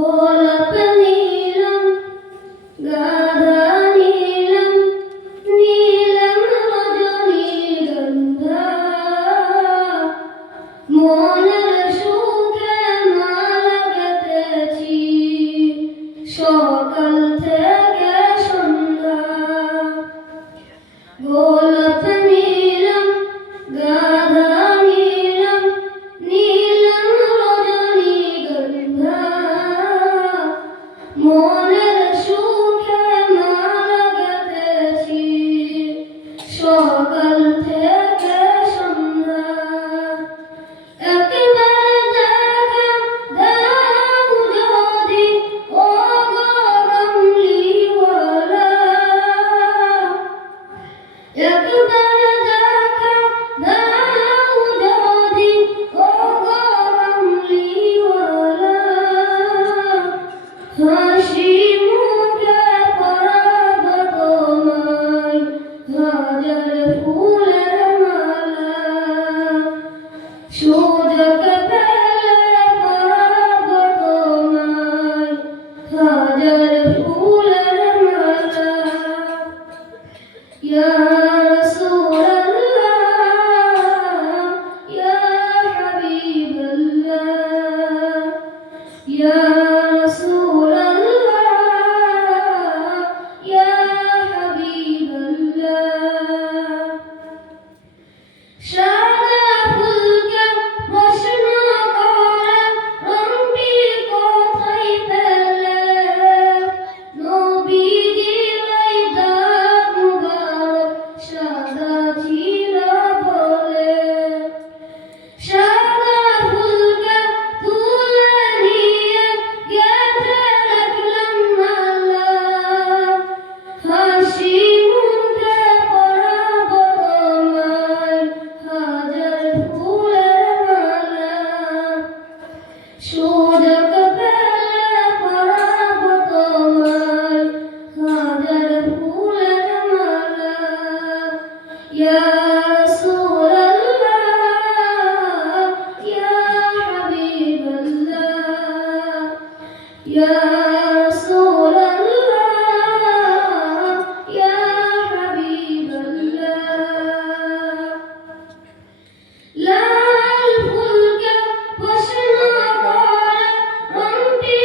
গোলাপ নীলম গাধা নীলম নীলম রজনীগন্ধা মনের সুখে মালা গেঁথেছি সকাল থেকে সন্ধ্যা গোলাপ নীলম গাধা নীলম নীলম রজনীগন্ধা মনের সুখে মালা গেঁথেছি সকাল থেকে সন্ধ্যা একবার দেখা দাও যদি ও গো কমলিওয়ালা একবার দেখা দাও যদি ও গো কমলিওয়ালা হাসি মুখে পরাব তোমায় হাজার ফুলের মালা সুযোগ পেলে পরাব তোমায় হাজার ফুলের মালা ইয়া রাসূলাল্লাহ ইয়া হাবিবাল্লাহ ইয়া রাসূলাল্লাহ ইয়া হাবিবাল্লাহ সাদা ফুলকে প্রশ্ন করে রংটি কোথায় পেলে নবীজি ওই দাগ মুবারক সাদা ছিল বলে সাদা ফুলকে তুলে নিয়ে গেঁথে রাখলাম মালা হাসি মুখে পরাব তোমায় হাজার ফুলের মালা সুযোগ পেলে পরাব তোমায় হাজার ফুলের মালা ইয়া রাসূলাল্লাহ ইয়া হাবিবাল্লাহ ইয়া রাসূলাল্লাহ ইয়া হাবিবাল্লাহ লাল ফুলকে প্রশ্ন করে রংটি